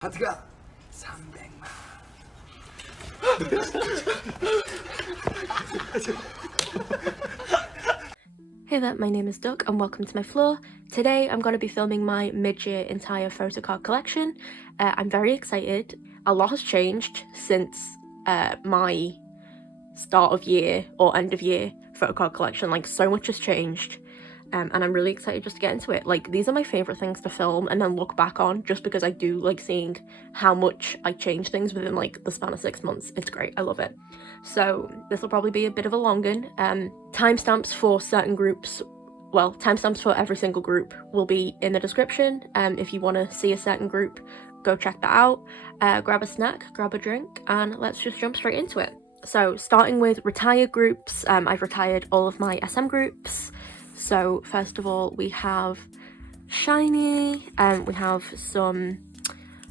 하트가 300만. Hey there, my name is Duck and welcome to my floor. Today I'm going to be filming my mid-year entire Photocard collection. I'm very excited. A lot has changed since my start of year or end of year Photocard collection. Like, so much has changed. And I'm really excited just to get into it. Like, these are my favourite things to film and then look back on, just because I do like seeing how much I change things within like the span of 6 months. It's great, I love it. So this will probably be a bit of a long one. Timestamps for certain groups, well, timestamps for every single group will be in the description. If you want to see a certain group, go check that out. Grab a snack, grab a drink, and let's just jump straight into it. So starting with retired groups, I've retired all of my SM groups. So first of all, we have Shiny, and we have some,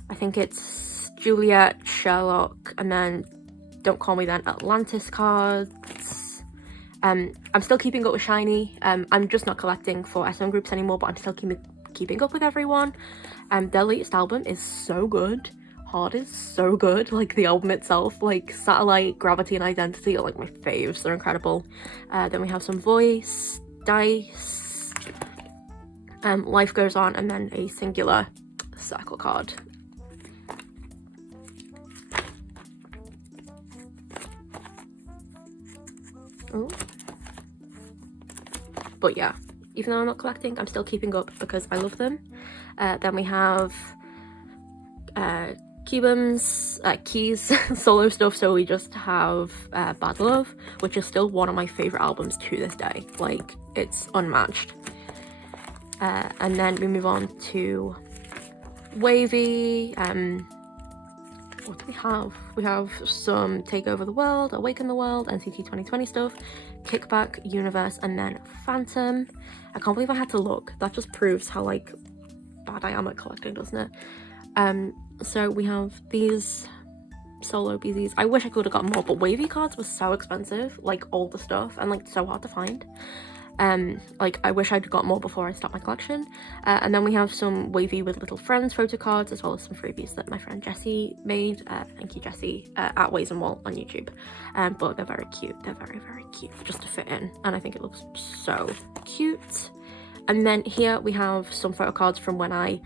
I think it's Juliet, Sherlock, and then Don't Call Me Then Atlantis cards. I'm still keeping up with Shiny. I'm just not collecting for SM groups anymore, but I'm still keeping up with everyone. Their latest album is so good. Hard is so good. Like, the album itself, like Satellite, Gravity, and Identity are like my faves. They're incredible. Then we have some Voice, Dice, Life Goes On, and then a singular circle card. Ooh. But yeah, even though I'm not collecting, I'm still keeping up because I love them. Then we have Kpop's Keys solo stuff. So we just have Bad Love, which is still one of my favourite albums to this day. Like, it's unmatched. And then we move on to Wavy. What do we have? We have some Take Over the World, Awaken the World, NCT 2020 stuff, Kickback, Universe, and then Phantom. I can't believe I had to look. That just proves how like bad I am at collecting, doesn't it? So we have these solo BZs. I wish I could have gotten more, but Wavy cards were so expensive, like all the stuff, and like so hard to find. Like, I wish I'd got more before I start my collection. And then we have some Wavy with Little Friends photo cards, as well as some freebies that my friend Jessie made. Thank you, Jessie, at Ways and Walt on YouTube. But they're very cute. They're very, very cute just to fit in, and I think it looks so cute. And then here we have some photo cards from when I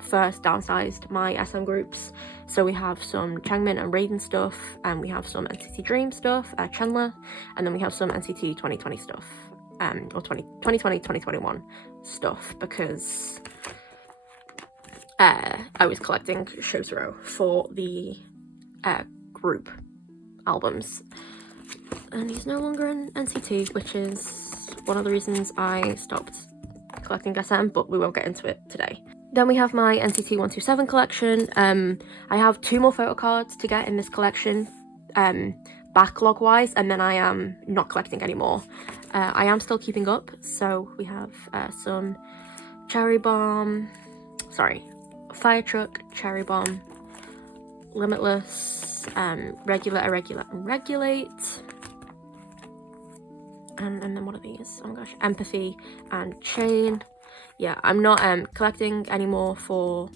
first downsized my SM groups. So we have some Changmin and Raiden stuff, and we have some NCT Dream stuff, Chandler, and then we have some NCT 2020 stuff, or 2020-2021 stuff, because I was collecting Shotaro for the group albums, and he's no longer in NCT, which is one of the reasons I stopped collecting SM, but we won't get into it today. Then we have my NCT 127 collection. I have 2 more photo cards to get in this collection, backlog wise, and then I am not collecting anymore. I am still keeping up, so we have some Cherry Bomb, Fire Truck, Cherry Bomb, Limitless, Regular, Irregular, and Regulate. And then what are these? Oh my gosh, Empathy and Chain. Yeah, I'm not collecting anymore for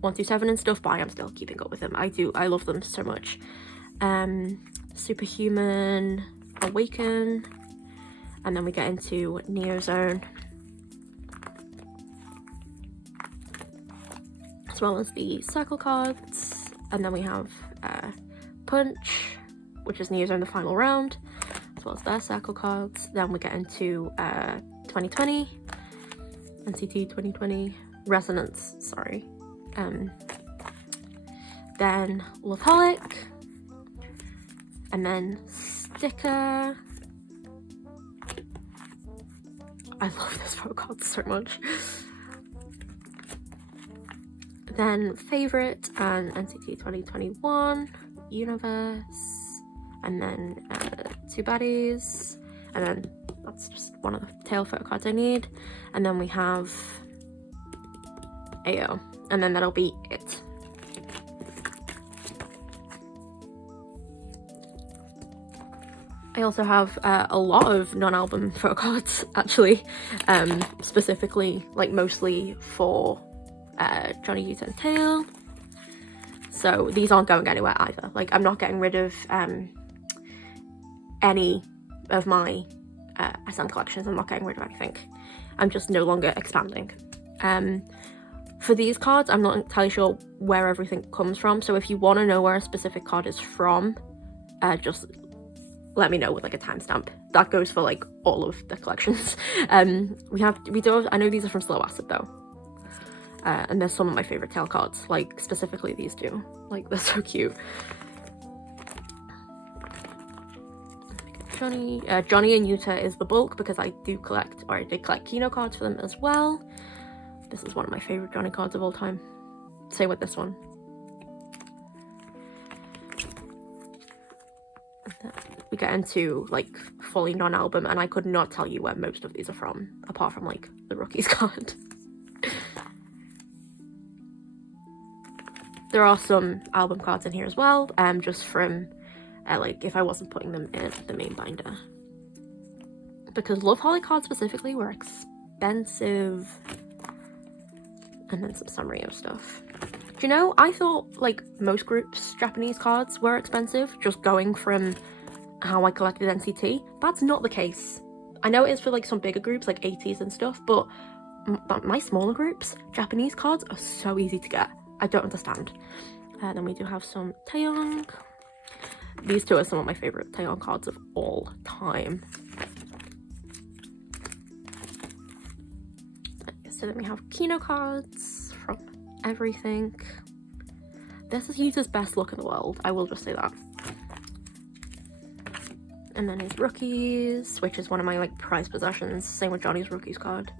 127 and stuff, but I am still keeping up with them. I love them so much. Superhuman, Awaken, and then we get into Neozone, as well as the circle cards. And then we have Punch, which is Neozone the final round, as well as their circle cards. Then we get into 2020, NCT 2020, Resonance, sorry. Then Loveholic, and then Sticker. I love this photo card so much. Then Favorite and NCT 2021, Universe, and then 2 Baddies, and then that's just one of the tail photo cards I need. And then we have AO, and then that'll be it. I also have a lot of non-album photo cards, actually, specifically, like, mostly for Johnny Utah and Tail. So these aren't going anywhere either. Like, I'm not getting rid of any of my SM collections. I'm not getting rid of anything. I'm just no longer expanding. For these cards, I'm not entirely sure where everything comes from. So if you want to know where a specific card is from, just let me know with like a timestamp. That goes for like all of the collections. I know these are from Slow Acid though. And they're some of my favorite tail cards, like specifically these two. Like, they're so cute. Johnny and Utah is the bulk because I did collect Kino cards for them as well. This is one of my favorite Johnny cards of all time. Same with this one. We get into like fully non-album, and I could not tell you where most of these are from, apart from like the Rookies card. There are some album cards in here as well, just from like if I wasn't putting them in the main binder. Because Love Holly cards specifically were expensive. And then some Sanrio stuff. Do you know, I thought like most groups' Japanese cards were expensive, just going from how I collected NCT. That's not the case. I know it is for like some bigger groups like Ateez and stuff, but my smaller groups, Japanese cards are so easy to get. I don't understand. Then we do have some Taeyong. These two are some of my favorite Taeyong cards of all time. So then we have Kino cards from everything. This is Yuta's best look in the world, I will just say that. And then his Rookies, which is one of my like prized possessions. Same with Johnny's Rookies card.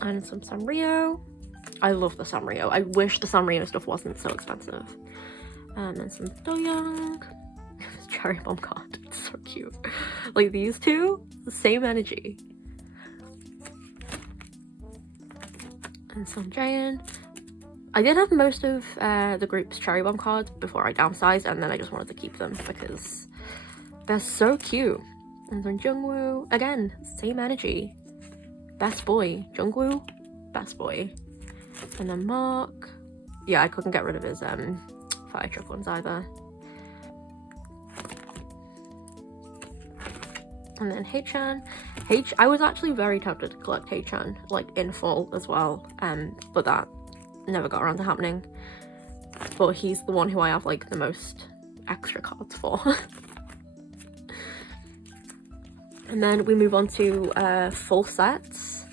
And some Sanrio. I love the Sanrio. I wish the Sanrio stuff wasn't so expensive. And then some Doyoung. This cherry bomb card. It's so cute. Like these two, the same energy. And some Jaehyun. I did have most of the group's cherry bomb cards before I downsized, and then I just wanted to keep them because they're so cute. And then Jungwoo. Again, same energy. Best boy. Jungwoo, best boy. And then Mark. Yeah, I couldn't get rid of his fire truck ones either. And then Haechan. I was actually very tempted to collect Haechan, like in full as well, but that never got around to happening. But he's the one who I have like the most extra cards for. And then we move on to full sets.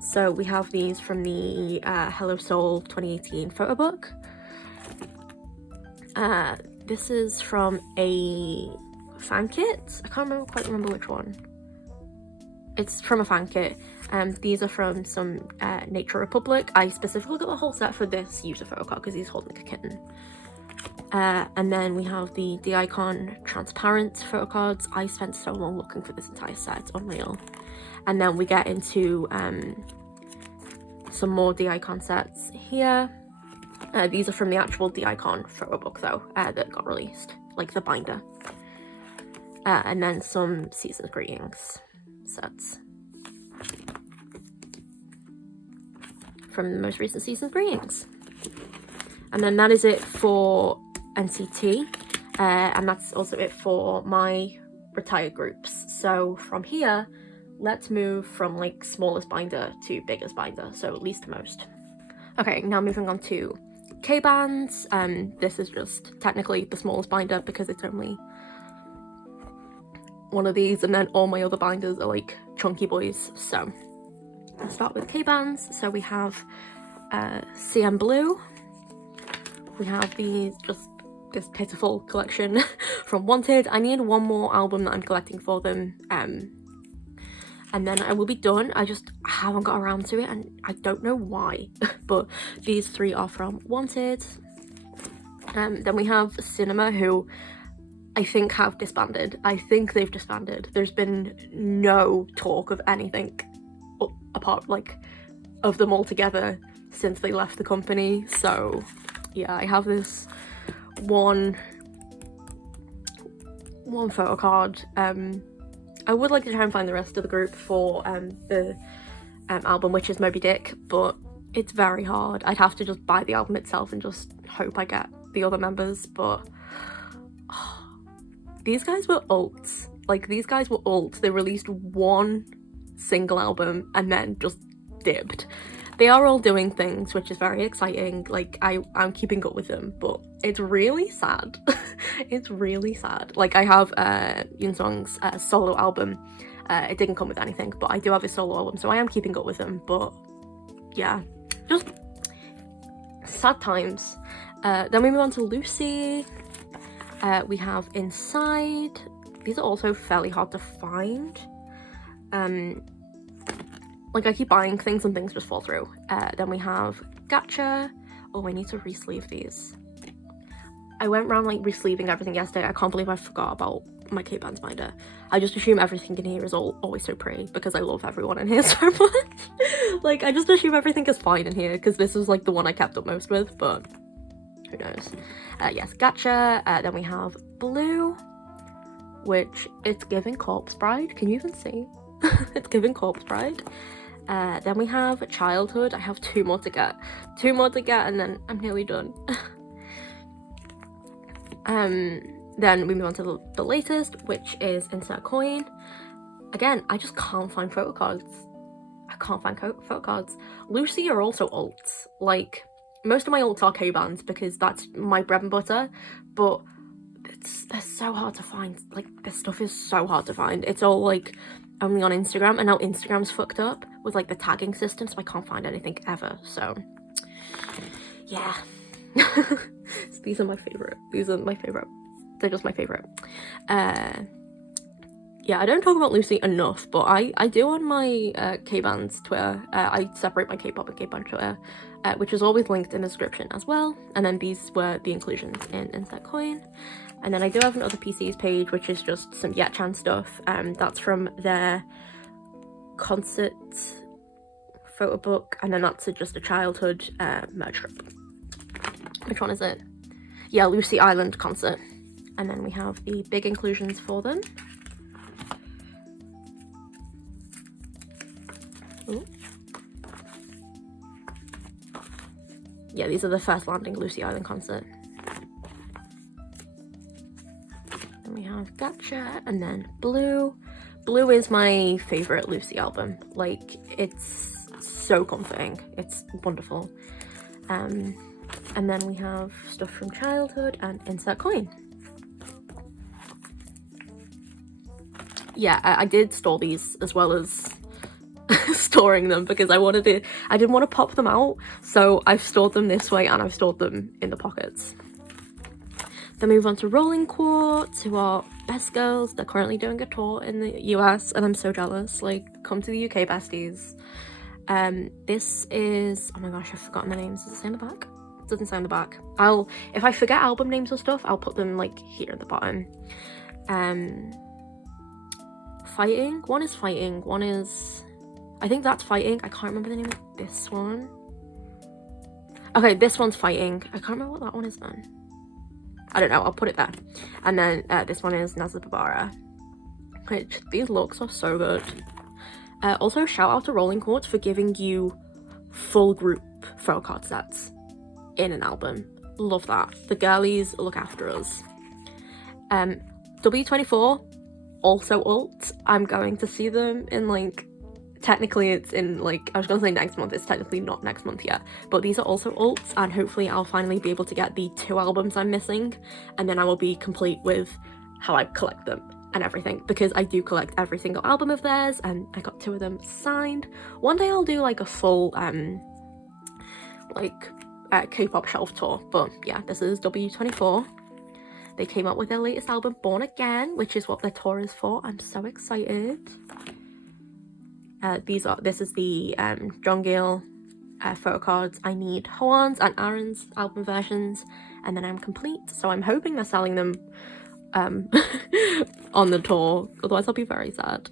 So we have these from the Hello Soul 2018 photo book. This is from a fan kit. I can't quite remember which one. It's from a fan kit. These are from some Nature Republic. I specifically got the whole set for this user photo card because he's holding a kitten. And then we have the D-Icon transparent photo cards. I spent so long looking for this entire set, it's unreal. And then we get into some more D-Icon sets here. These are from the actual D-Icon photo book though, that got released, like the binder. And then some Season's Greetings sets. From the most recent Season's Greetings. And then that is it for NCT, and that's also it for my retired groups. So from here, let's move from like smallest binder to biggest binder, so least to most. Okay, now moving on to K-bands. This is just technically the smallest binder because it's only one of these, and then all my other binders are like chunky boys. So let's start with K-bands. So we have CNBLUE. We have this pitiful collection from Wanted. I need one more album that I'm collecting for them, and then I will be done. I just haven't got around to it, and I don't know why. But these three are from Wanted. Then we have Cnema, who I think have disbanded. I think they've disbanded. There's been no talk of anything apart like of them all together since they left the company. So yeah, I have this one photo card. I I would like to try and find the rest of the group for the album, which is Moby Dick, but it's very hard. I'd have to just buy the album itself and just hope I get the other members, but these guys were ults. Like, these guys were ults. They released one single album and then just dipped. They are all doing things, which is very exciting. Like, I'm keeping up with them, but it's really sad. It's really sad. Like, I have Yoonsung's solo album. It didn't come with anything, but I do have his solo album, so I am keeping up with him. But yeah, just sad times. Then we move on to Lucy. We have Inside. These are also fairly hard to find. Like, I keep buying things and things just fall through. Then we have Gacha. Oh, I need to re-sleeve these. I went around, like, re-sleeving everything yesterday. I can't believe I forgot about my K-Bands binder. I just assume everything in here is always so pretty because I love everyone in here so much. Like, I just assume everything is fine in here because this is, like, the one I kept up most with, but who knows. Yes, Gacha. Then we have Blue, which it's giving Corpse Bride. Can you even see? It's giving Corpse Bride. Then we have Childhood. I have two more to get, and then I'm nearly done. Then we move on to the latest, which is Insert Coin. Again, I just can't find photocards. I can't find photocards. Lucy are also alts. Like, most of my alts are K-Bands because that's my bread and butter, but they're so hard to find. Like, this stuff is so hard to find. It's all, like, only on Instagram, and now Instagram's fucked up with, like, the tagging system, so I can't find anything ever, so yeah. So these are my favorite. They're just my favorite. Yeah, I don't talk about Lucy enough, but I do on my K-Bands Twitter. I separate my Kpop and K-Band Twitter, which is always linked in the description as well, and then these were the inclusions in Insert Coin. And then I do have another PCs page, which is just some Yetchan stuff. That's from their concert photo book, and then that's just a childhood merch trip. Which one is it? Yeah, Lucy Island concert. And then we have the big inclusions for them. Ooh. Yeah, these are the first landing Lucy Island concert. Then we have Gacha, and then Blue. Blue is my favourite Lucy album. Like, it's so comforting. It's wonderful. And then we have stuff from Childhood and Insert Coin. Yeah, I did store these as well as storing them because I didn't want to pop them out, so I've stored them this way and I've stored them in the pockets. Then move on to Rolling Quartz, who are best girls. They're currently doing a tour in the US and I'm so jealous. Like, come to the UK, besties. This is, oh my gosh, I've forgotten the names. Does it say in the back? It doesn't say on the back. If I forget album names or stuff, I'll put them, like, here at the bottom. Fighting. One is Fighting. One is, I think that's Fighting. I can't remember the name of this one. Okay, this one's Fighting. I can't remember what that one is then. I don't know. I'll put it there. And then this one is Nazar Babara. Which, these looks are so good. Also, shout out to Rolling Quartz for giving you full group photocard sets in an album. Love that. The girlies look after us. W24, also alt. I'm going to see them in, like, technically it's in, like, I was gonna say next month, it's technically not next month yet, but these are also alts, and hopefully I'll finally be able to get the 2 albums I'm missing, and then I will be complete with how I collect them and everything, because I do collect every single album of theirs, and I got 2 of them signed. One day I'll do, like, a full Kpop shelf tour, but yeah, this is W24. They came out with their latest album, Born Again, which is what their tour is for. I'm so excited. This is the Jongil photocards. I need Hwan's and Aaron's album versions, and then I'm complete. So I'm hoping they're selling them on the tour, otherwise I'll be very sad.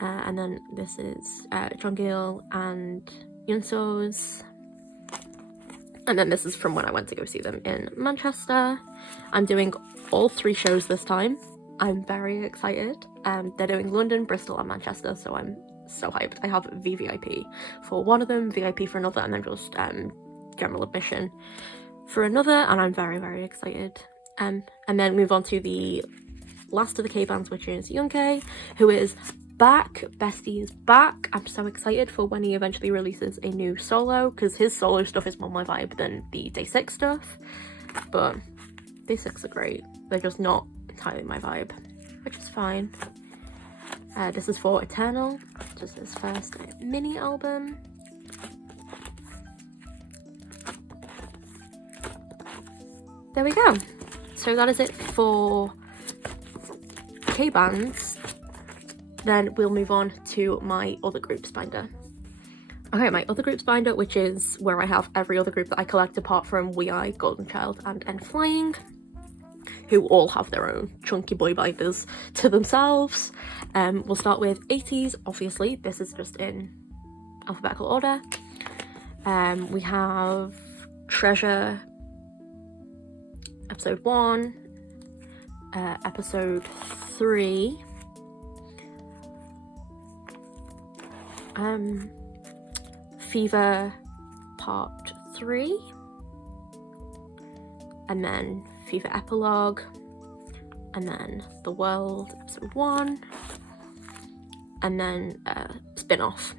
And then this is Jongil and Yunso's. And then this is from when I went to go see them in Manchester. I'm doing all 3 shows this time. I'm very excited. They're doing London, Bristol and Manchester, so I'm so hyped. I have VVIP for one of them, VIP for another, and then just general admission for another, and I'm very, very excited. And then move on to the last of the K-bands, which is Younghae, who is back. Bestie is back. I'm so excited for when he eventually releases a new solo, because his solo stuff is more my vibe than the Day 6 stuff, but Day 6 are great. They're just not entirely my vibe, which is fine. This is for Eternal, just his first mini album. There we go. So that is it for K-bands. Then we'll move on to my other groups binder. Okay, my other groups binder, which is where I have every other group that I collect apart from WeI, Golden Child and N.Flying, who all have their own chunky boy binders to themselves. We'll start with Ateez, obviously. This is just in alphabetical order. We have Treasure, episode 1, episode 3, Fever part 3, and then Fever epilogue, and then The World episode 1, and then spin-off.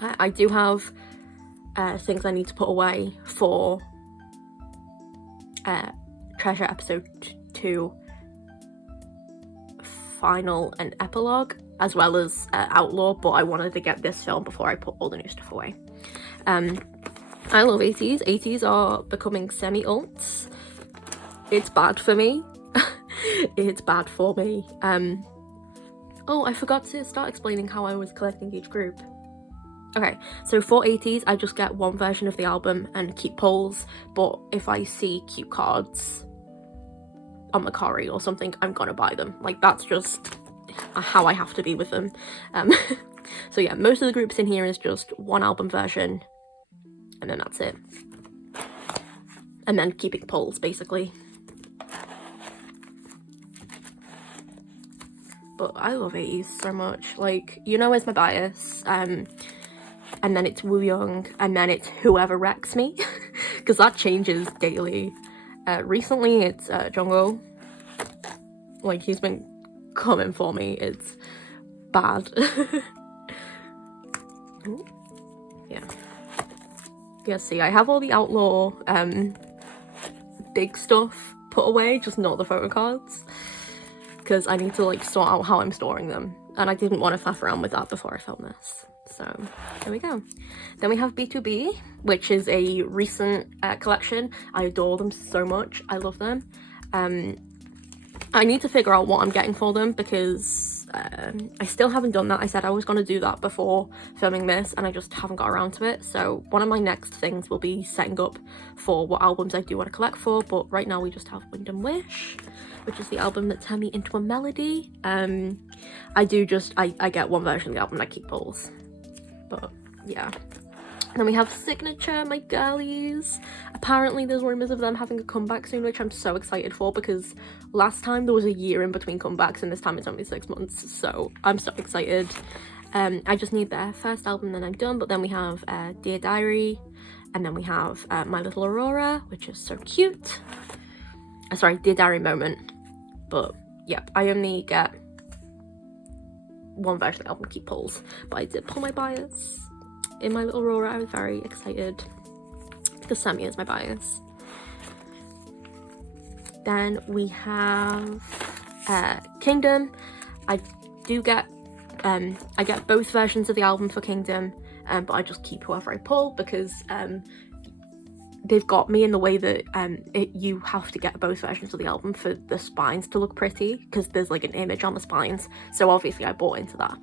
I do have things I need to put away for Treasure episode 2 final and epilogue, as well as Outlaw, but I wanted to get this film before I put all the new stuff away. I love Ateez. Ateez are becoming semi-ults. It's bad for me. It's bad for me. Oh, I forgot to start explaining how I was collecting each group. Okay, so for Ateez, I just get one version of the album and keep pulls, but if I see cute cards on Macari or something, I'm gonna buy them. Like, that's just how I have to be with them. So yeah, most of the groups in here is just one album version, and then that's it. And then keeping pulls, basically. But I love Ateez so much. Like, Yena is my bias, and then it's Wooyoung, and then it's whoever wrecks me, because that changes daily. Recently it's Jungho. Like, he's been coming for me. It's bad. Ooh. Yeah. Yeah, see, I have all the Outlaw big stuff put away, just not the photo cards, because I need to like sort out how I'm storing them, and I didn't want to faff around with that before I filmed this. So there we go. Then we have BtoB, which is a recent collection. I adore them so much. I love them. I need to figure out what I'm getting for them, because I still haven't done that. I said I was going to do that before filming this, and I just haven't got around to it. So one of my next things will be setting up for what albums I do want to collect for, but right now we just have Wind and Wish, which is the album that turned me into a melody. I get one version of the album and I keep pulls. But yeah. Then we have Cignature, my girlies. Apparently there's rumours of them having a comeback soon, which I'm so excited for, because last time there was a year in between comebacks and this time it's only 6 months, so I'm so excited. I just need their first album, then I'm done. But then we have Dear Diary, and then we have My Little Aurora, which is so cute. Sorry, Dear Diary Moment. But yeah, I only get one version of the album, keep pulls, but I did pull my bias. In My Little Aurora, I was very excited because Sammy is my bias. Then we have Kingdom. I get both versions of the album for Kingdom, but I just keep whoever I pull, because they've got me in the way that you have to get both versions of the album for the spines to look pretty, because there's like an image on the spines, so obviously I bought into that.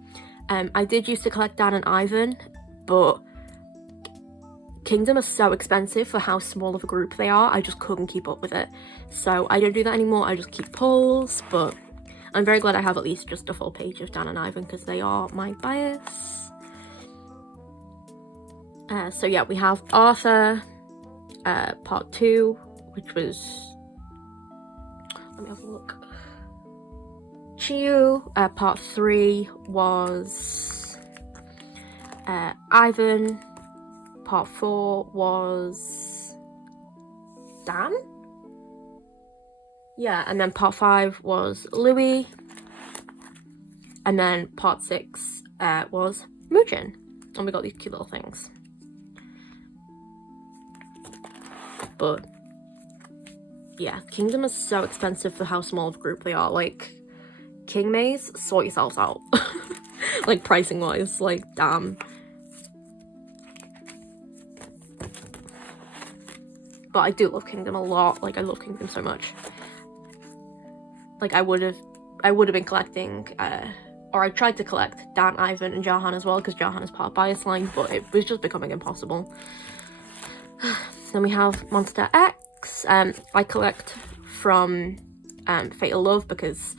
I did used to collect Dan and Ivan, but Kingdom are so expensive for how small of a group they are. I just couldn't keep up with it, so I don't do that anymore. I just keep pulls, but I'm very glad I have at least just a full page of Dan and Ivan, because they are my bias. So yeah, we have Arthur part 2, which was, let me have a look. CNBLUE. Part 3 was Ivan. Part 4 was Dan? Yeah, and then part 5 was Louis. And then part 6 was Moojin. And we got these cute little things. But yeah, Kingdom is so expensive for how small of a group they are. Like, King Maze, sort yourselves out. Like, pricing wise, like, damn. But I do love Kingdom a lot. Like, I love Kingdom so much. Like, I would have been collecting, or I tried to collect Dan, Ivan, and Jahan as well, because Jahan is part of Bias Line, but it was just becoming impossible. Then we have Monsta X. I collect from Fatal Love because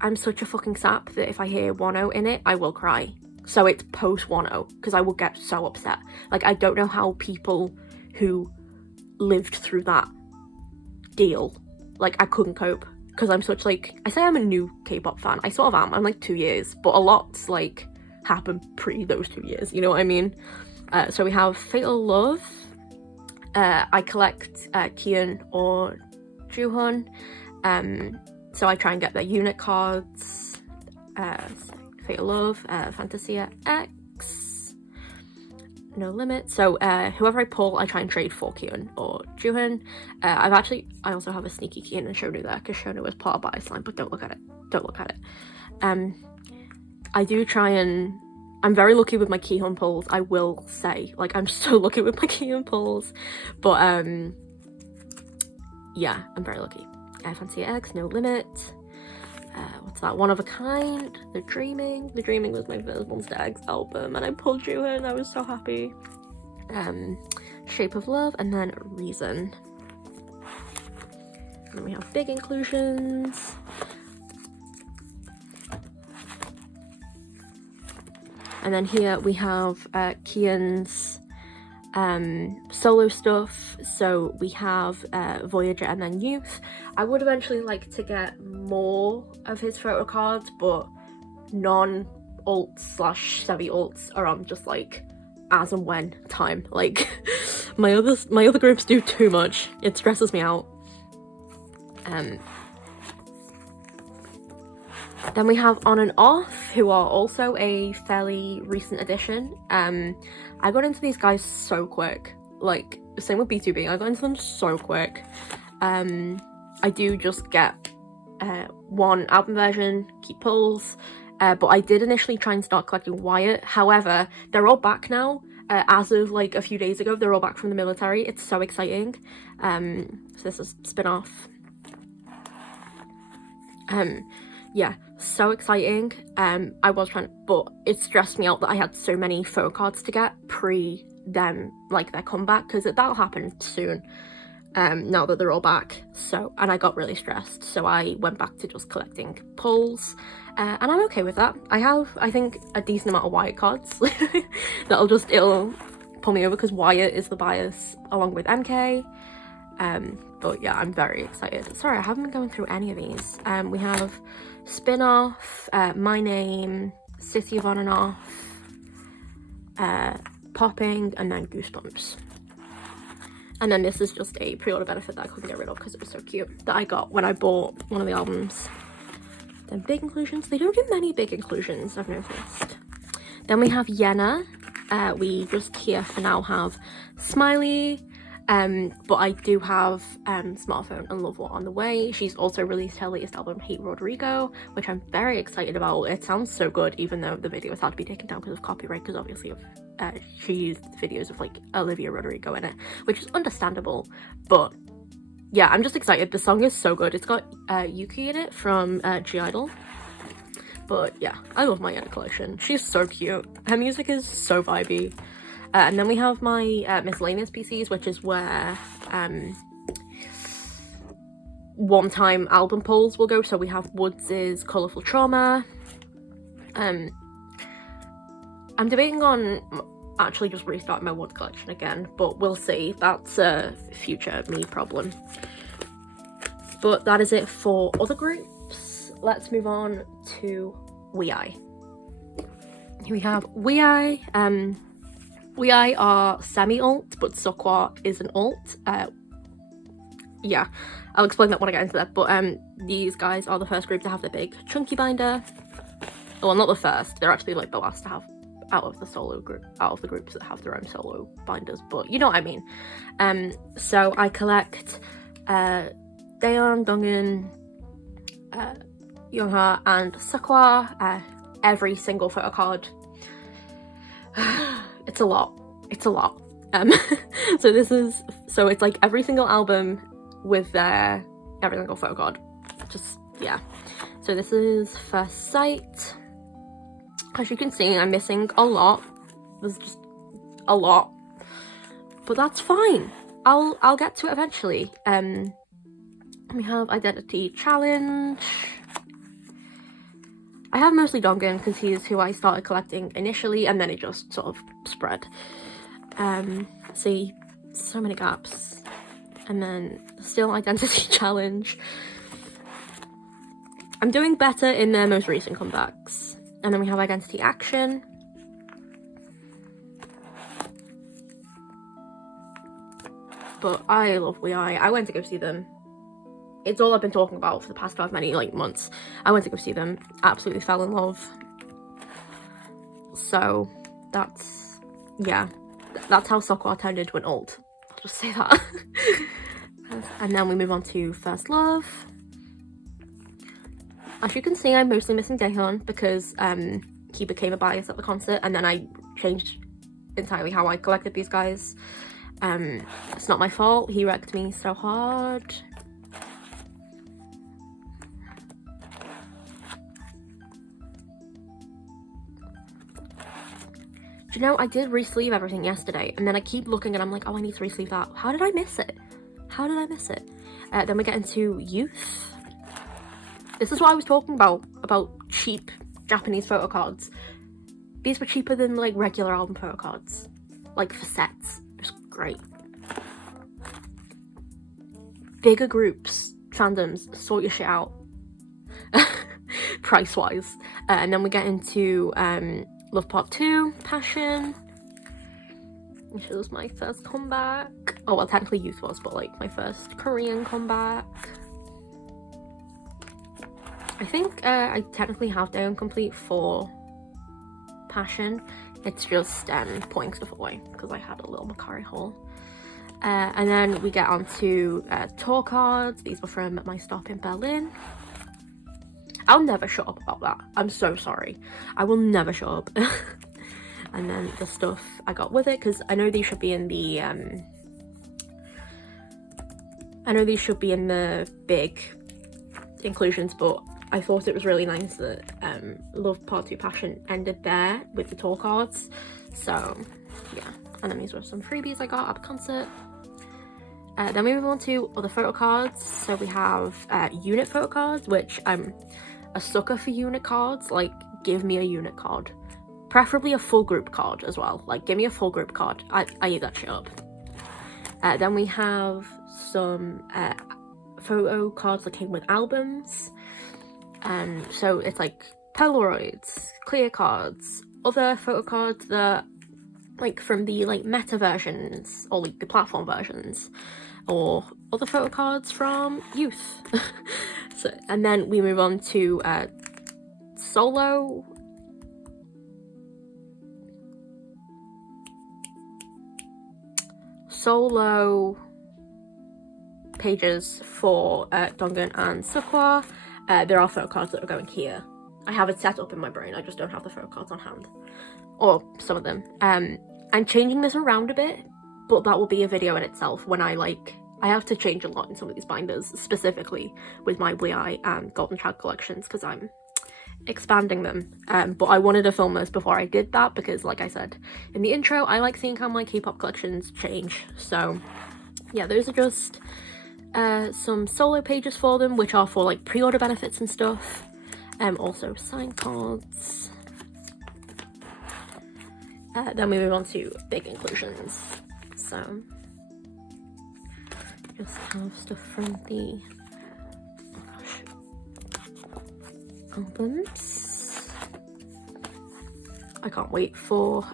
I'm such a fucking sap that if I hear 1.0 in it, I will cry. So it's post 1.0 because I will get so upset. Like, I don't know how people who lived through that deal. Like, I couldn't cope because I'm such, like, I say I'm a new K-pop fan. I sort of am. I'm like 2 years, but a lot's like happened pre those 2 years. You know what I mean? So we have Fatal Love. I collect Kian or Juhun. So I try and get their unit cards. Fatal Love, Fantasia X, No Limit. So whoever I pull, I try and trade for Kian or Juhun. I also have a sneaky Kian and Shonu there because Shonu is part of Bias Line, but don't look at it. Don't look at it. I do try and I'm very lucky with my Keyhun pulls, I will say. Like, I'm so lucky with my Keyhun pulls. But, yeah, I'm very lucky. Fancy X, No Limit. What's that? One of a Kind. The Dreaming. The Dreaming was my first Monsta X album, and I pulled you in. I was so happy. Shape of Love, and then Reason. And then we have big inclusions. And then here we have Kian's solo stuff. So we have Voyager and then Youth. I would eventually like to get more of his photo cards, but non-alts / semi-alts are on just like as and when time. Like, my other groups do too much. It stresses me out. Then we have On and Off, who are also a fairly recent addition. I got into these guys so quick. Like, same with BtoB, I got into them so quick. I do just get one album version, keep pulls, but I did initially try and start collecting Wyatt. However, they're all back now. As of like a few days ago, they're all back from the military. It's so exciting. So this is spin-off. Yeah, so exciting. I was trying, but it stressed me out that I had so many photo cards to get pre them, like their comeback, because that'll happen soon. Now that they're all back. So, and I got really stressed, so I went back to just collecting pulls, and I'm okay with that. I have, I think, a decent amount of Wyatt cards it'll pull me over because Wyatt is the bias along with MK. But yeah, I'm very excited. Sorry, I haven't been going through any of these. We have Spin-Off, My Name, City of On and Off, Popping, and then Goosebumps. And then this is just a pre-order benefit that I couldn't get rid of because it was so cute, that I got when I bought one of the albums. Then big inclusions. They don't do many big inclusions, I've noticed. Then we have Yena. We just here for now have Smiley. But I do have Smartphone and Love What on the way. She's also released her latest album, Hate Rodrigo, which I'm very excited about. It sounds so good, even though the videos had to be taken down because of copyright, because obviously she used videos of like Olivia Rodrigo in it, which is understandable. But yeah, I'm just excited. The song is so good. It's got Yuki in it from G-Idol. But yeah, I love my Yena collection. She's so cute. Her music is so vibey. And then we have my miscellaneous PCs, which is where one-time album pulls will go. So we have Woods' Colourful Trauma. I'm debating on actually just restarting my Woods collection again, but we'll see. That's a future me problem. But that is it for other groups. let's move on to WeEye. Here we have WeEye. WeEye are semi-alt, but Sequoia is an alt. Yeah, I'll explain that when I get into that. But these guys are the first group to have the big chunky binder. Well, not the first. They're actually like the last to have out of the groups that have their own solo binders. But you know what I mean. So I collect Daeyeon, Donghyun, Youngha, and Sequoia. Every single photocard. It's a lot. So it's like every single album with their every single photocard. Just, yeah. So this is First Sight. As you can see, I'm missing a lot. There's just a lot, but that's fine. I'll get to it eventually. We have Identity Challenge. I have mostly Donghyun because he is who I started collecting initially, and then it just sort of spread. See, so many gaps. And then still Identity Challenge. I'm doing better in their most recent comebacks. And then we have Identity Action. But I love WeEye. I went to go see them. It's all I've been talking about for the past many months. I went to go see them. Absolutely fell in love. So that's, yeah. That's how Sequoia turned into an alt. I'll just say that. And then we move on to First Love. As you can see, I'm mostly missing Daeyeon because he became a bias at the concert, and then I changed entirely how I collected these guys. It's not my fault. He wrecked me so hard. Do you know, I did re-sleeve everything yesterday, and then I keep looking and I'm like, oh, I need to re-sleeve that. How did I miss it? Then we get into Youth. This is what I was talking about cheap Japanese photocards. These were cheaper than like regular album photocards, like for sets. Just great. Bigger groups, fandoms, sort your shit out. Price wise. And then we get into Love Part 2, Passion. This was my first comeback. Oh well, technically Youth was, but like my first Korean comeback. I think I technically have Daeyeon complete for Passion. It's just putting stuff away because I had a little Macari haul. And then we get on to tour cards. These were from my stop in Berlin. I'll never shut up about that. I'm so sorry. I will never shut up. And then the stuff I got with it, because I know these should be in the big inclusions, but I thought it was really nice that Love Part 2 Passion ended there with the tour cards. So yeah, and then these were some freebies I got at the concert. Then we move on to other photo cards. So we have unit photo cards, which I'm a sucker for unit cards. Like, give me a unit card, preferably a full group card as well. Like, give me a full group card. I eat that shit up. Then we have some photo cards that came with albums. So it's like Polaroids, clear cards, other photo cards that like from the like meta versions or like the platform versions, or other photo cards from Youth. So, and then we move on to solo pages for Donghyun and Sequoia. There are photo cards that are going here. I have it set up in my brain, I just don't have the photo cards on hand. Or some of them. I'm changing this around a bit, but that will be a video in itself when I have to change a lot in some of these binders, specifically with my WeEye and Golden Child collections, because I'm expanding them. But I wanted to film this before I did that, because like I said in the intro, I like seeing how my Kpop collections change. So yeah, those are just some solo pages for them, which are for like pre-order benefits and stuff. Also sign cards. Then we move on to big inclusions. So just have stuff from the, oh gosh, albums. I can't wait for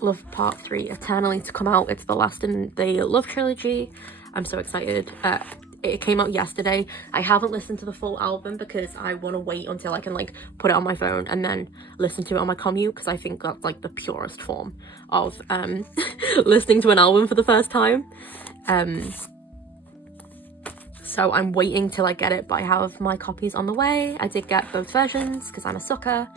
Love Part 3 Eternally to come out. It's the last in the Love trilogy. I'm so excited. It came out yesterday. I haven't listened to the full album because I want to wait until I can like put it on my phone and then listen to it on my commute, because I think that's like the purest form of listening to an album for the first time. So I'm waiting till I get it, but I have my copies on the way. I did get both versions because I'm a sucker.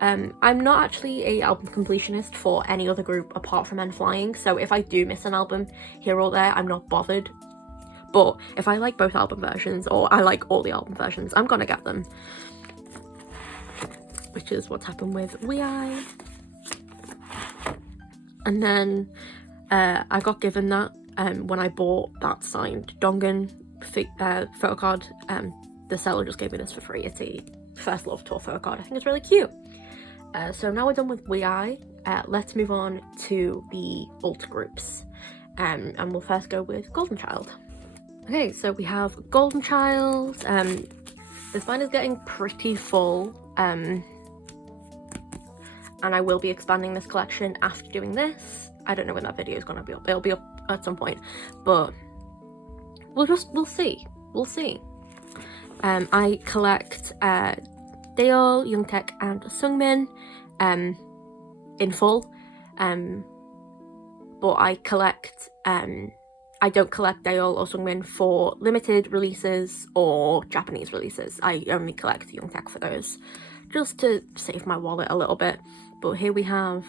I'm not actually a album completionist for any other group apart from N.Flying, so if I do miss an album here or there, I'm not bothered. But if I like both album versions, or I like all the album versions, I'm gonna get them. Which is what's happened with WeI. And then I got given that when I bought that signed Dongan photocard. The seller just gave me this for free. It's a First Love Tour photocard. I think it's really cute. So now we're done with WeI. Let's move on to the alt groups. And we'll first go with Golden Child. Okay, so we have Golden Child. This bind is getting pretty full, and I will be expanding this collection after doing this. I don't know when that video is gonna be up. It'll be up at some point, but we'll see. I collect Daeol, Youngtaek, and Seungmin in full, but I don't collect Daeol or Seungmin for limited releases or Japanese releases. I only collect Youngtaek for those, just to save my wallet a little bit. But here we have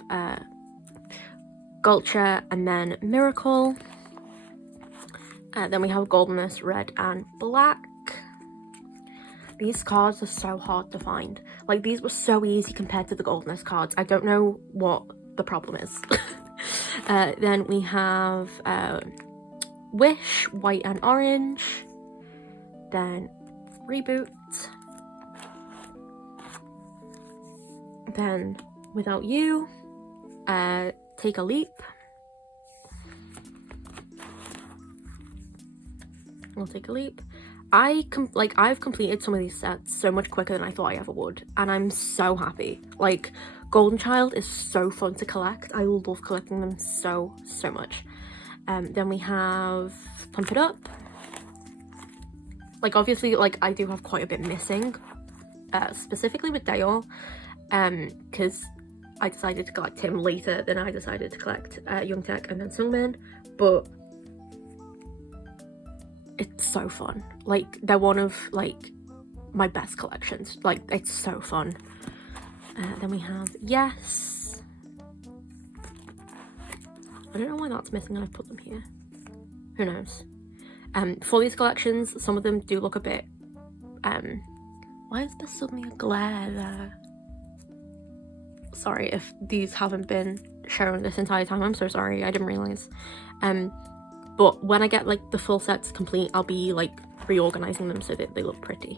Gulcher and then Miracle. Then we have Goldenus, Red, and Black. These cards are so hard to find. Like, these were so easy compared to the Goldenus cards. I don't know what the problem is. Then we have Wish, White and Orange. Then Reboot. Then Without You. Take a Leap. We'll Take a Leap. I've completed some of these sets so much quicker than I thought I ever would, and I'm so happy. Like, Golden Child is so fun to collect. I love collecting them so much. Then we have Pump It Up. Like, obviously, like, I do have quite a bit missing, specifically with Daeol, because I decided to collect him later than I decided to collect Youngtaek and then Seungmin, but it's so fun. Like, they're one of, like, my best collections. Like, it's so fun. Then we have Yes. I don't know why that's missing and I've put them here. Who knows? For these collections, some of them do look a bit, why is there suddenly a glare there? Sorry if these haven't been shown this entire time, I'm so sorry, I didn't realise. But when I get, like, the full sets complete, I'll be, like, reorganising them so that they look pretty.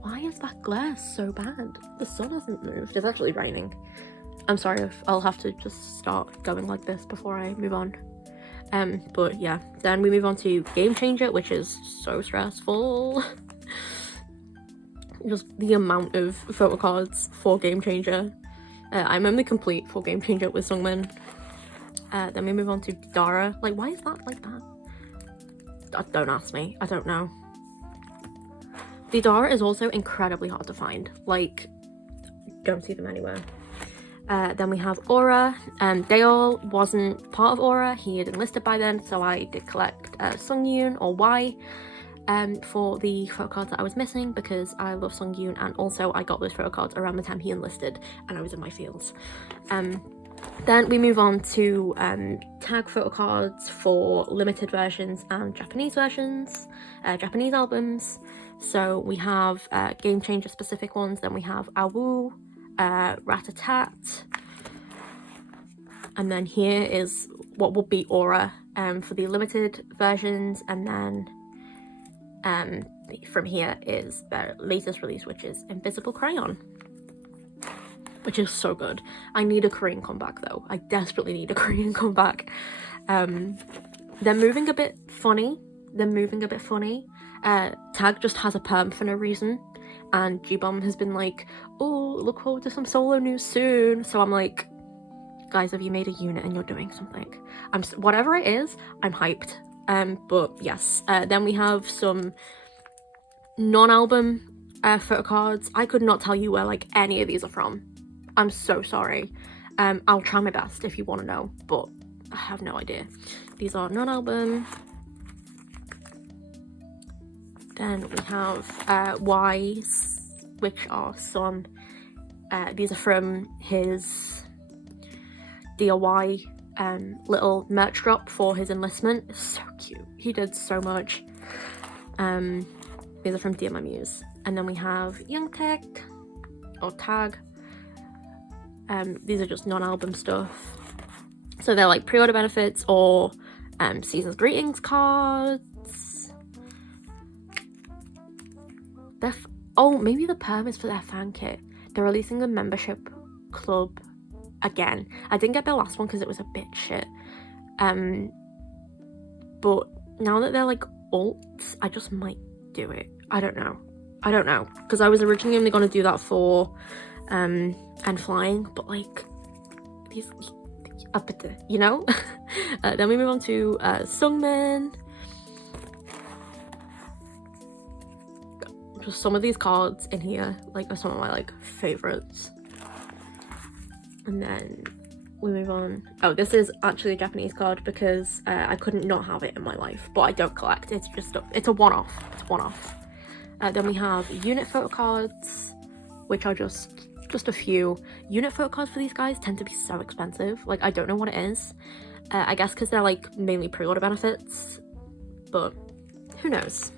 Why is that glare so bad? The sun hasn't moved. It's actually raining. I'm sorry if I'll have to just start going like this before I move on. But yeah, then we move on to Game Changer, which is so stressful. Just the amount of photo cards for Game Changer. I'm only complete for Game Changer with Seungmin. Then we move on to Dara. Like, why is that like that? Don't ask me. I don't know. The Dara is also incredibly hard to find. Like, don't see them anywhere. Then we have Aura. Daeol wasn't part of Aura. He had enlisted by then, so I did collect Seungyoon or Y for the photo cards that I was missing, because I love Seungyoon, and also I got those photo cards around the time he enlisted and I was in my fields. Then we move on to tag photo cards for limited versions and Japanese versions, Japanese albums. So we have Game Changer specific ones, then we have Awu, Rat-a-tat, and then here is what will be Aura for the limited versions, and then from here is their latest release, which is Invisible Crayon, which is so good. I need a Korean comeback though. I desperately need a Korean comeback. They're moving a bit funny. Tag just has a perm for no reason. and G-Bomb has been like, oh, look forward to some solo news soon. So I'm like, guys, have you made a unit and you're doing something? Whatever it is, I'm hyped. But yes, then we have some non-album photocards. I could not tell you where like any of these are from. I'm so sorry. I'll try my best if you want to know, but I have no idea. These are non-album. Then we have Y's, which are some, these are from his DIY little merch drop for his enlistment. So cute. He did so much. These are from Dear My Muse. And then we have Young Tech or Tag. These are just non-album stuff. So they're like pre-order benefits or season's greetings cards. Oh, maybe the perm is for their fan kit. They're releasing a membership club again. I didn't get their last one because it was a bit shit. But now that they're like alts, I just might do it. I don't know because I was originally only going to do that for N.Flying, but like these you know. Then we move on to Sungmin. Just some of these cards in here like are some of my like favorites. And then we move on. Oh, this is actually a Japanese card because I couldn't not have it in my life, but I don't collect. It's just it's a one-off. It's one-off. Then we have unit photo cards, which are just a few. Unit photo cards for these guys tend to be so expensive. Like, I don't know what it is. I guess because they're like mainly pre-order benefits, but who knows.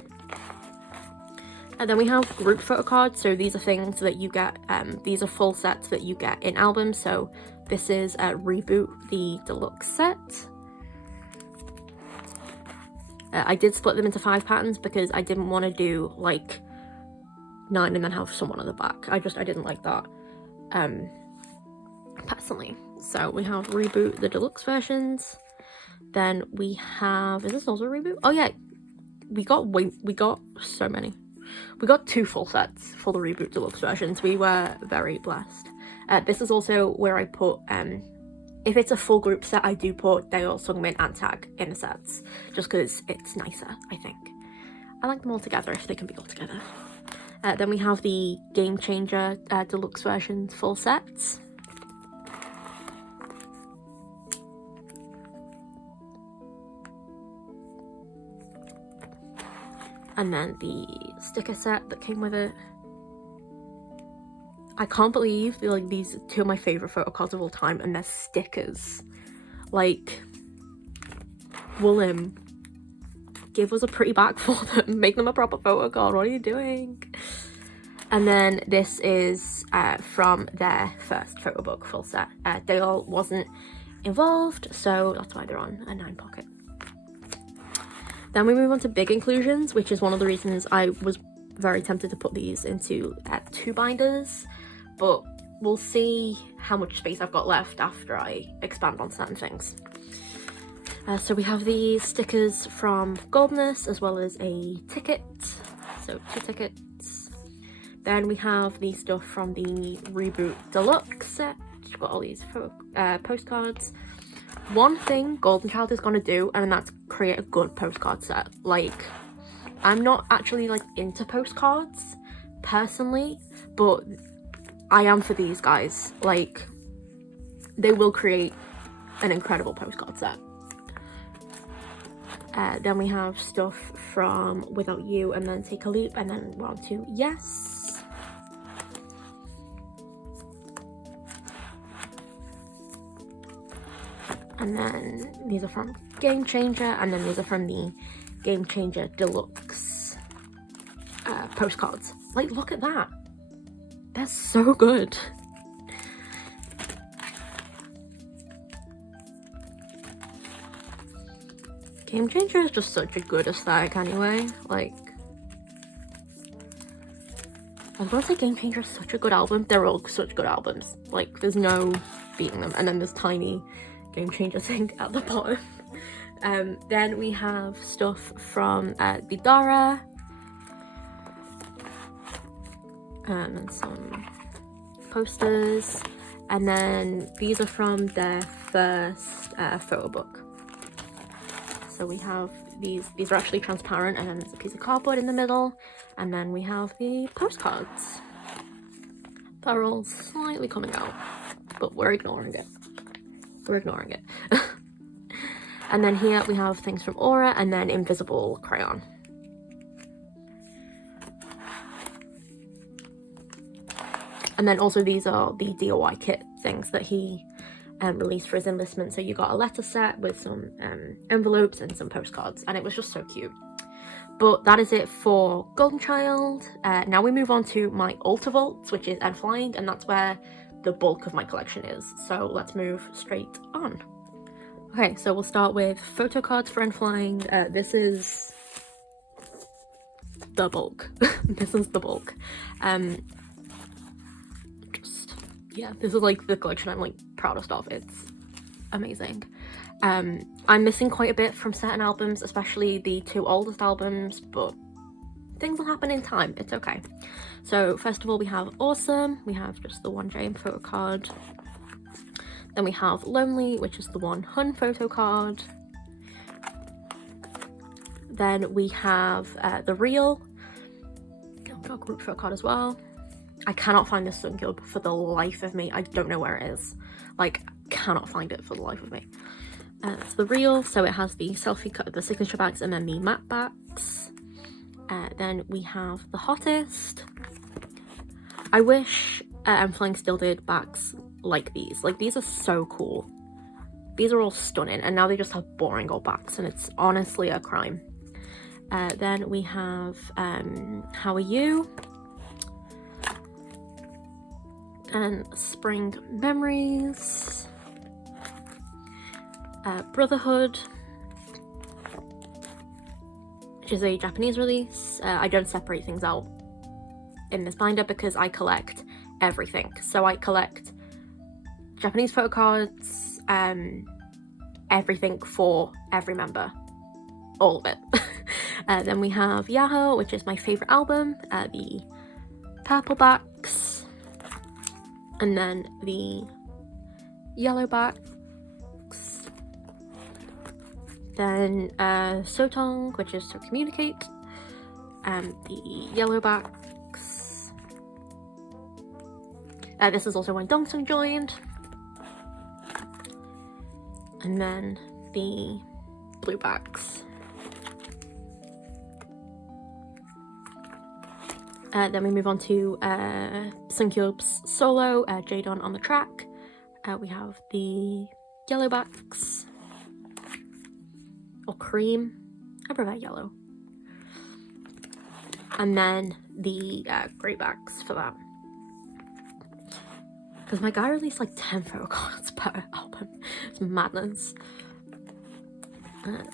And then we have group photo cards. So these are things that you get, these are full sets that you get in albums. So this is Reboot, the deluxe set. I did split them into 5 patterns because I didn't want to do like 9 and then have someone on the back. I didn't like that personally. So we have Reboot, the deluxe versions. Then we have, is this also Reboot? Oh yeah, we got so many. We got 2 full sets for the Reboot deluxe versions. We were very blessed. This is also where I put, if it's a full group set, I do put Daeol, Sungmin and Tag in the sets, just because it's nicer, I think. I like them all together if they can be all together. Then we have the Game Changer deluxe versions full sets. And then the sticker set that came with it. I can't believe like these are 2 of my favorite photo cards of all time, and they're stickers. Like, Woollim, give us a pretty back for them. Make them a proper photo card. What are you doing? And then this is from their first photo book full set. Daeol wasn't involved, so that's why they're on a 9 pocket. Then we move on to big inclusions, which is one of the reasons I was very tempted to put these into 2 binders, but we'll see how much space I've got left after I expand on certain things. So we have the stickers from Goldness as well as a ticket, so 2 tickets. Then we have the stuff from the Reboot Deluxe set. We've got all these postcards. One thing Golden Child is going to do, and that's create a good postcard set. Like, I'm not actually like into postcards personally, but I am for these guys. Like, they will create an incredible postcard set. Then we have stuff from Without You, and then Take a Leap, and then we're on to Yes. And then these are from Game Changer, and then these are from the Game Changer Deluxe postcards. Like, look at that. They're so good. Game Changer is just such a good aesthetic anyway. Like, I was gonna say Game Changer is such a good album. They're all such good albums. Like, there's no beating them. And then there's tiny Game Changer thing at the bottom. Then we have stuff from the Dara. and some posters, and then these are from their first photo book. So we have these are actually transparent, and then there's a piece of cardboard in the middle, and then we have the postcards. They're all slightly coming out, but we're ignoring it. We're ignoring it. And then here we have things from Aura, and then invisible crayon. And then also these are the DIY kit things that he released for his enlistment. So you got a letter set with some envelopes and some postcards, and it was just so cute. But that is it for Golden Child. Now we move on to my Ultra Vaults, which is N.Flying, and that's where the bulk of my collection is. So let's move straight on. Okay, so we'll start with photo cards for N.Flying. This is the bulk. This is the bulk. Yeah, this is like the collection I'm like proudest of. It's amazing. I'm missing quite a bit from certain albums, especially the 2 oldest albums, but things will happen in time. It's okay. So first of all, we have Awesome. We have just the 1J photo card. Then we have Lonely, which is the 1 Hun photo card. Then we have the Real. We've got a group photo card as well. I cannot find this Suncube for the life of me. I don't know where it is. Like, cannot find it for the life of me. It's the Real, so it has the selfie cut, the signature bags, and then the matte backs. Then we have the Hottest. I wish N.Flying still did backs like these. Like, these are so cool. These are all stunning, and now they just have boring old backs, and it's honestly a crime. Then we have How Are You? And Spring Memories. Brotherhood, which is a Japanese release. I don't separate things out in this binder because I collect everything. So I collect Japanese photo cards, everything for every member, all of it. Then we have Yahoo, which is my favourite album, the purple backs, and then the yellow backs. Then Sotong, which is to communicate, the yellow backs. This is also when Dongsung joined. And then the blue backs. Then we move on to Sunkyub's solo, Jadon on the track. We have the yellow backs. Or cream. I prefer yellow. And then the grey backs for that. Because my guy released like 10 photo cards per album. It's madness.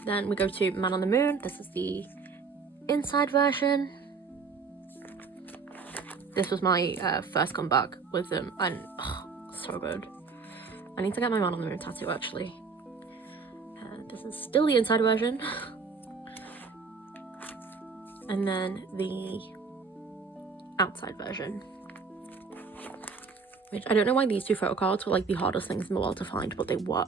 Then we go to Man on the Moon. This is the inside version. This was my first comeback with them, and so good. I need to get my Man on the Moon tattoo actually. This is still the inside version. And then the outside version. Which I don't know why these 2 photo cards were like the hardest things in the world to find, but they were.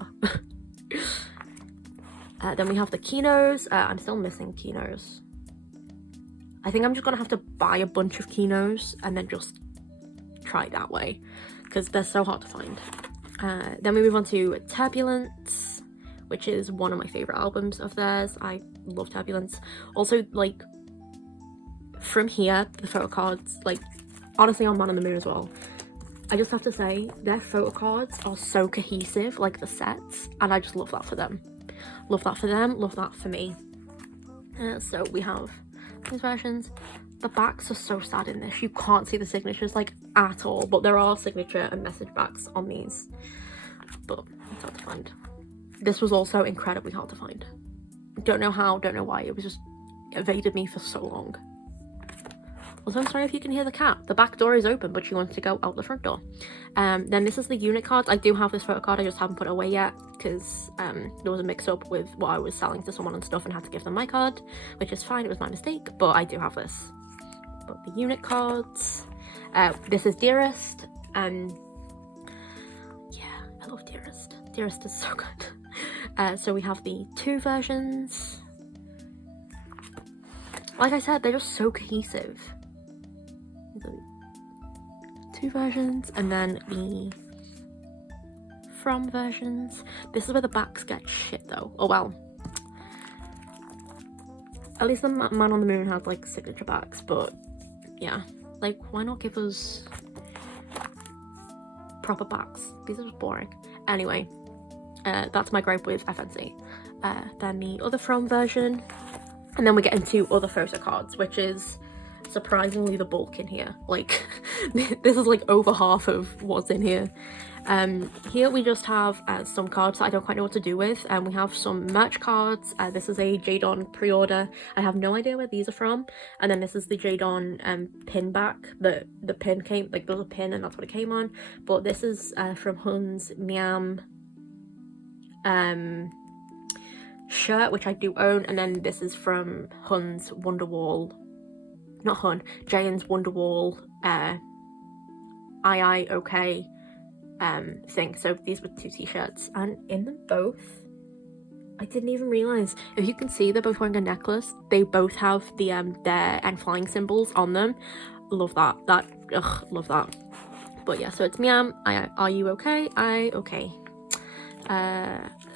Then we have the Kinos. I'm still missing Kinos. I think I'm just gonna have to buy a bunch of Kinos and then just try that way, because they're so hard to find. Then we move on to Turbulence, which is one of my favourite albums of theirs. I love Turbulence. Also, like, from here, the photo cards, like, honestly on Man on the Moon as well, I just have to say, their photo cards are so cohesive, like the sets, and I just love that for them. Love that for them, love that for me. So we have these versions. The backs are so sad in this. You can't see the signatures, like, at all, but there are signature and message backs on these. But it's hard to find. This was also incredibly hard to find. Don't know how, don't know why. It was just evaded me for so long. Also, I'm sorry if you can hear the cat. The back door is open, but she wants to go out the front door. Then this is the unit cards. I do have this photo card. I just haven't put it away yet because there was a mix-up with what I was selling to someone and stuff and had to give them my card, which is fine. It was my mistake, but I do have this. But the unit cards. This is Dearest, and yeah, I love Dearest. Dearest is so good. So we have the 2 versions. Like I said, they're just so cohesive. The 2 versions, and then the From versions. This is where the backs get shit though. Oh well. At least the Man on the Moon has like signature backs, but yeah, like why not give us proper backs? These are just boring. Anyway, that's my gripe with FNC. Then the other From version, and then we get into other photo cards, which is surprisingly the bulk in here. Like this is like over half of what's in here. Here we just have some cards that I don't quite know what to do with, and we have some merch cards. This is a Jadon pre-order. I have no idea where these are from. And then this is the Jadon pin back. The pin came, like there was a pin and that's what it came on. But this is from Hun's Miam shirt, which I do own. And then this is from Hun's Wonderwall, not Hun, Jane's Wonderwall okay thing. So these were 2 t-shirts, and in them both, I didn't even realize, if you can see, they're both wearing a necklace. They both have the their N.Flying symbols on them. Love that. Love that. But yeah, so it's Miam, are you okay? Okay.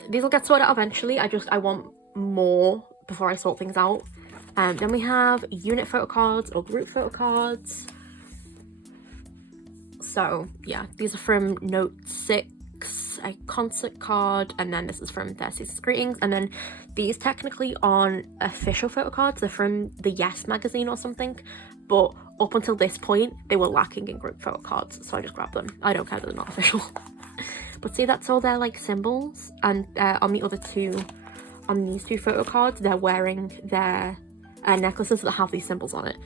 These will get sorted out eventually. I want more before I sort things out. Then we have unit photo cards or group photo cards. So yeah, these are from Note 6, a concert card, and then this is from their Season's Greetings. And then these technically aren't official photo cards, they're from the Yes magazine or something, but up until this point they were lacking in group photo cards, so I just grabbed them. I don't care that they're not official. But see, that's all their like symbols, and on the other 2, on these 2 photo cards, they're wearing their necklaces that have these symbols on it.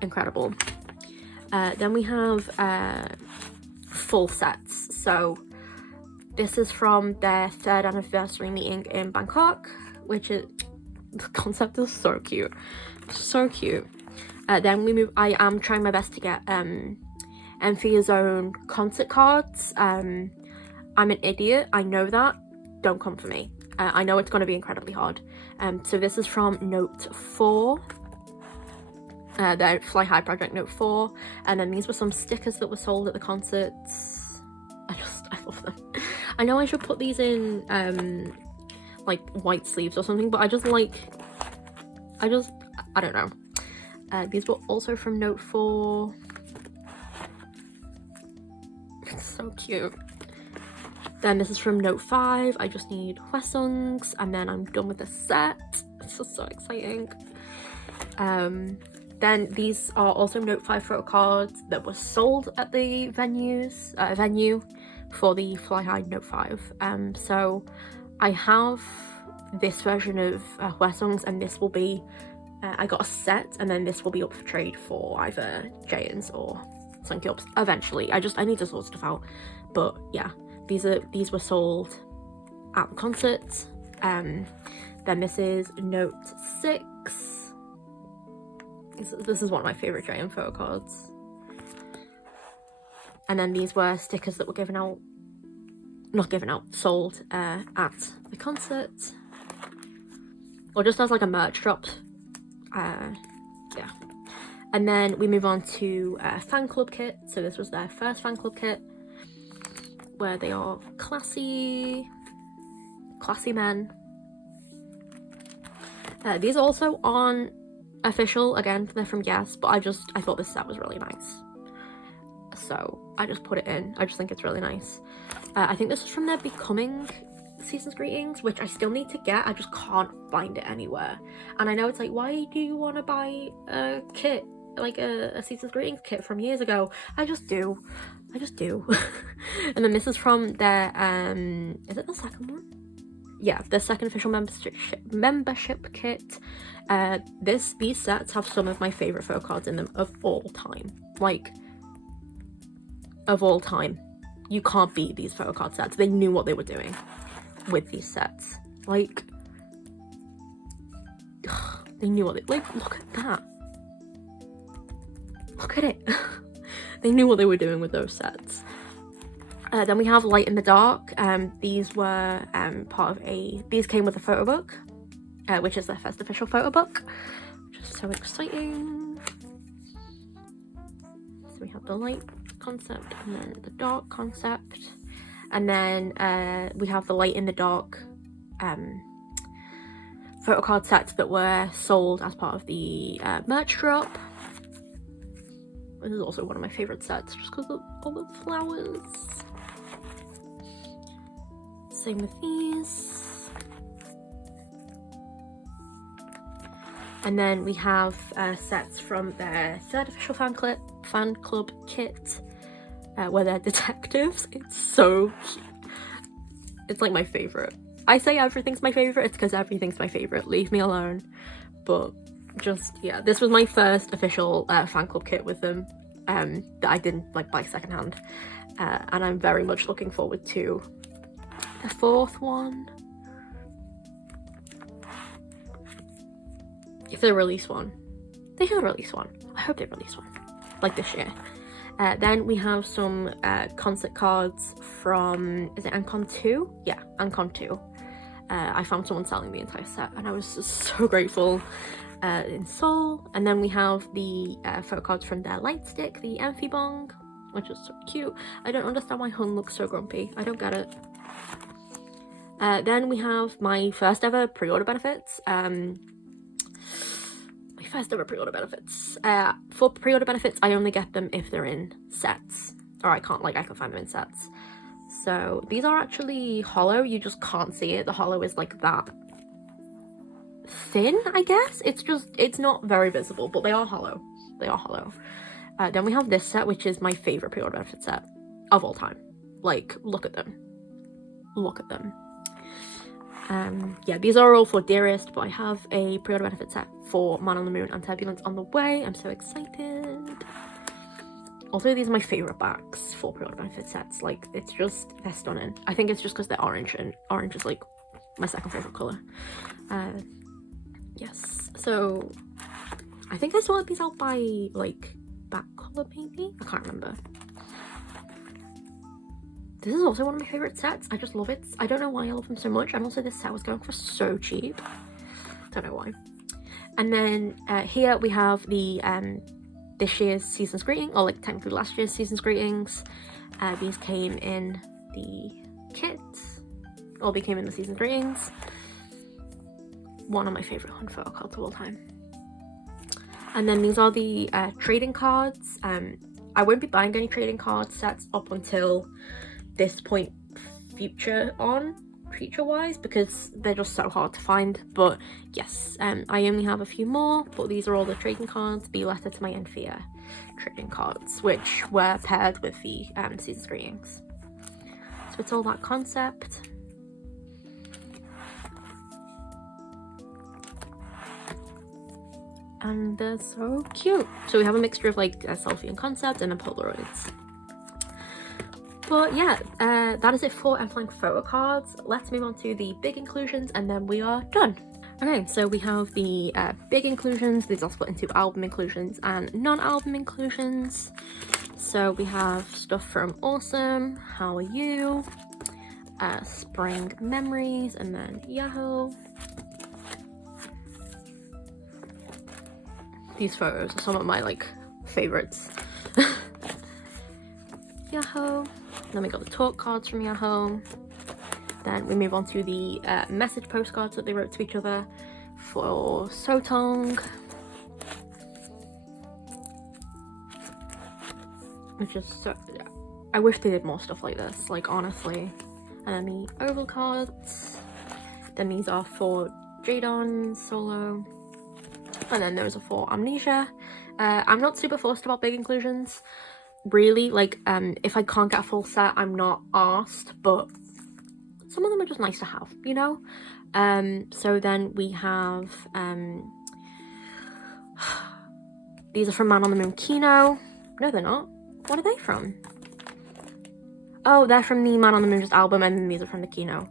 Incredible. Then we have full sets. So this is from their 3rd anniversary meeting in Bangkok, which is, the concept is so cute. So cute. Then we move, I am trying my best to get Enfy's own concert cards. I'm an idiot, I know that. Don't come for me. I know it's going to be incredibly hard. So this is from Note 4. The Fly High Project Note 4, and then these were some stickers that were sold at the concerts. I love them. I know I should put these in like white sleeves or something, but I don't know. These were also from Note 4. It's so cute. Then this is from Note 5. I just need Hwesung's, and then I'm done with the set. This is so exciting. Then these are also Note 5 photo cards that were sold at the venue for the Fly High Note 5. So I have this version of Hwesung's, and this will be, I got a set, and then this will be up for trade for either Jane's or Sunkyup's eventually. I need to sort stuff out. But yeah, these were sold at the concert. Then this is Note 6. This is one of my favourite Jayen photo cards. And then these were stickers that were sold at the concert. Or just as like a merch drop. Yeah. And then we move on to fan club kit. So this was their first fan club kit, where they are classy men. These are also on official, again, they're from Yes, but I thought this set was really nice, so I just put it in. I just think it's really nice. I think this is from their Becoming Season's Greetings, which I still need to get. I just can't find it anywhere, and I know it's like, why do you want to buy a kit, like a Season's Greetings kit from years ago? I just do. And then this is from their is it the second one? Yeah, the second official membership kit. These sets have some of my favourite photo cards in them of all time. Like, of all time. You can't beat these photo card sets. They knew what they were doing with these sets. Like, they knew what they, like, look at that. Look at it. They knew what they were doing with those sets. Then we have Light in the Dark. These were part of these came with a photo book, which is their first official photo book, which is so exciting. So we have the light concept and then the dark concept, and then we have the Light in the Dark photocard sets that were sold as part of the merch drop. This is also one of my favourite sets just because of all the flowers. Same with these. And then we have sets from their third official fan club kit where they're detectives. It's so cute. It's like my favourite. I say everything's my favourite, it's because everything's my favourite. Leave me alone. But just, yeah, this was my first official fan club kit with them that I didn't like buy secondhand. And I'm very much looking forward to the fourth one. If they release one. They should release one. I hope they release one. Like this year. Then we have some concert cards from, is it Ancon 2? Yeah, Ancon 2. I found someone selling the entire set and I was just so grateful in Seoul. And then we have the photo cards from their light stick, the N.Flying, which is so cute. I don't understand why Hun looks so grumpy. I don't get it. Then we have my first ever pre-order benefits. For pre-order benefits, I only get them if they're in sets, or I can find them in sets. So these are actually hollow. You just can't see it. The hollow is like that thin, I guess. It's not very visible, but they are hollow. Then we have this set, which is my favorite pre-order benefit set of all time. Like, look at them. Yeah, these are all for Dearest, but I have a pre-order benefit set for Man on the Moon and Turbulence on the way. I'm so excited. Also, these are my favorite backs for pre-order benefit sets. Like, they're stunning. I think it's just because they're orange, and orange is like my second favorite color. Yes, so I think I sorted these out by like back color, maybe? I can't remember. This is also one of my favorite sets. I just love it. I don't know why I love them so much. And also this set was going for so cheap. Don't know why. And then here we have the this year's season's greeting, or like technically last year's season's greetings. These came in the kit, or they came in the season's greetings. One of my favorite Hun photo cards of all time. And then these are the trading cards. I won't be buying any trading card sets up until this point future-wise, because they're just so hard to find. But yes, I only have a few more, but these are all the trading cards. Be Letter to My Enfia trading cards, which were paired with the season's greetings. So it's all that concept. And they're so cute. So we have a mixture of like a selfie and concept and a Polaroids. But yeah, that is it for N.Flying photo cards. Let's move on to the big inclusions and then we are done. Okay, so we have the big inclusions. These are split into album inclusions and non-album inclusions. So we have stuff from Awesome, How Are You, Spring Memories, and then Yahoo. These photos are some of my like favorites. Yahoo. Then we got the talk cards from Yahoo. Then we move on to the message postcards that they wrote to each other for Sotong, which is so, I wish they did more stuff like this, like honestly. And then the oval cards. Then these are for Jadon solo, and then those are for Amnesia. I'm not super fussed about big inclusions. Really, like, if I can't get a full set, I'm not arsed, but some of them are just nice to have, you know? So then we have, these are from Man on the Moon Kino. No, they're not. What are they from? Oh, they're from the Man on the Moon Just album, and then these are from the Kino.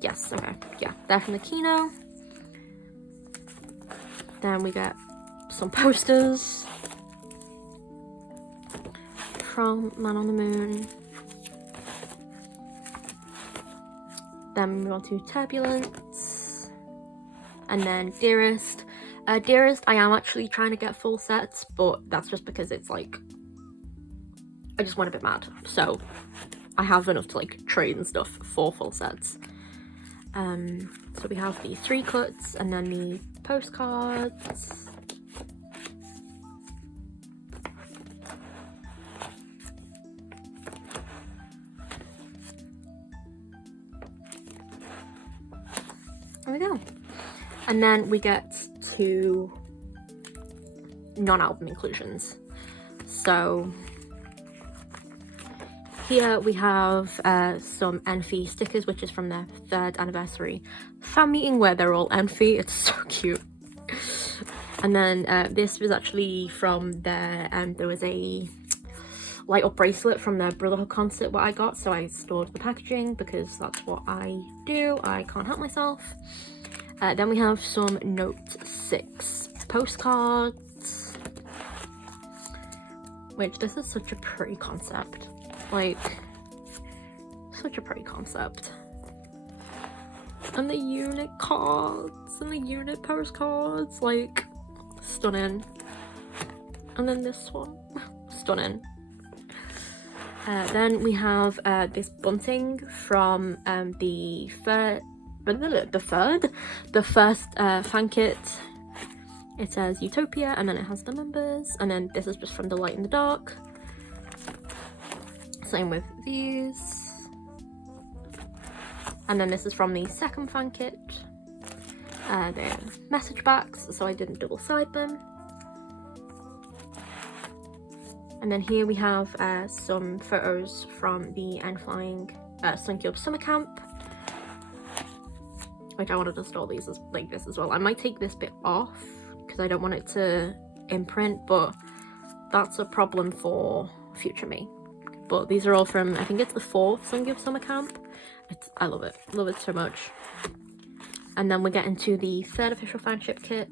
Yes, okay, yeah, they're from the Kino. Then we get some posters. from Man on the Moon. Then we move on to Turbulence. And then Dearest. Dearest, I am actually trying to get full sets, but that's just because it's like, I just went a bit mad. So I have enough to like trade and stuff for full sets. So we have the 3 cuts and then the postcards. There we go. And then we get to non-album inclusions. So here we have some N.Flying stickers, which is from their 3rd anniversary fan meeting where they're all N.Flying. It's so cute. And then this was actually from their, there was a light up bracelet from their Brotherhood concert what I got, so I stored the packaging because that's what I do. I can't help myself. Then we have some Note 6 postcards, which this is such a pretty concept. Like, such a pretty concept. And the unit cards and the unit postcards, like, stunning. And then this one, stunning. Then we have this bunting from the first fan kit. It says Utopia and then it has the numbers, and then this is just from the Light in the Dark. Same with these. And then this is from the second fan kit. They're message backs, so I didn't double side them. And then here we have some photos from the N.Flying CNBLUE summer camp, which I wanted to store these as like this as well. I might take this bit off because I don't want it to imprint, but that's a problem for future me. But these are all from, I think it's the 4th CNBLUE summer camp. I love it so much. And then we get into the 3rd official fanship kit.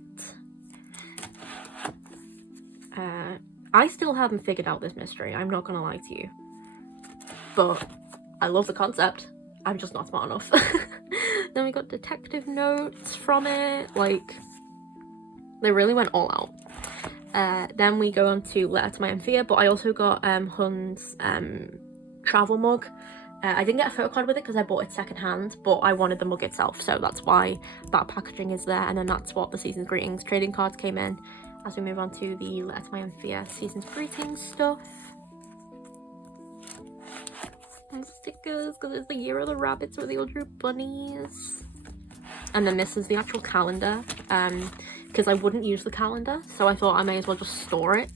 I still haven't figured out this mystery, I'm not gonna lie to you. But I love the concept, I'm just not smart enough. Then we got detective notes from it, like, they really went all out. Then we go on to Letter to My Amphia, but I also got Hun's travel mug. I didn't get a photocard with it because I bought it secondhand, but I wanted the mug itself, so that's why that packaging is there. And then that's what the Season's Greetings trading cards came in. As we move on to the Letter to My Amphia Season's Greetings stuff. And stickers, because it's the year of the rabbits where they all drew bunnies. And then this is the actual calendar, because I wouldn't use the calendar, so I thought I may as well just store it.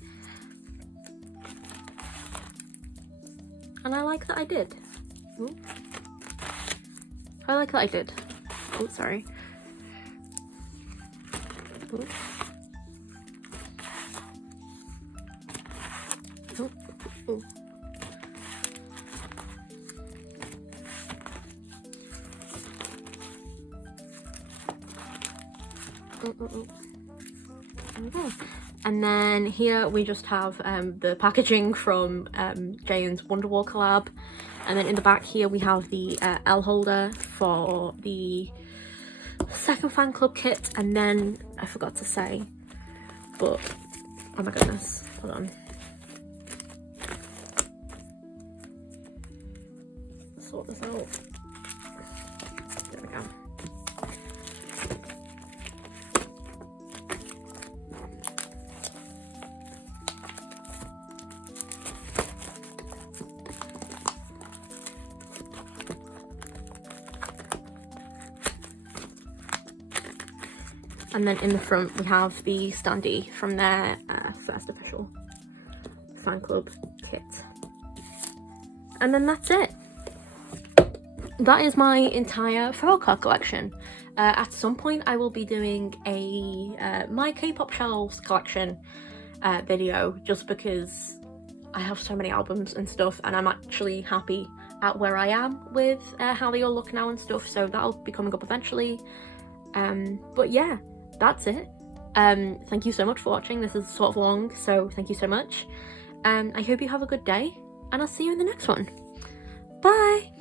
And I like that I did. Ooh. I like that I did. Oh, sorry. Ooh. Ooh. Ooh. Okay. And then here we just have the packaging from Jane's Wonderwall collab, and then in the back here we have the L holder for the 2nd fan club kit. And then I forgot to say, but oh my goodness, hold on, sort this out. There we go. And then in the front we have the standee from their 1st official fan club kit. And then that's it. That is my entire Photocard collection. At some point I will be doing a my Kpop shelves collection video, just because I have so many albums and stuff, and I'm actually happy at where I am with how they all look now and stuff, so that'll be coming up eventually. But yeah, that's it. Thank you so much for watching. This is sort of long, so thank you so much. I hope you have a good day, and I'll see you in the next one. Bye!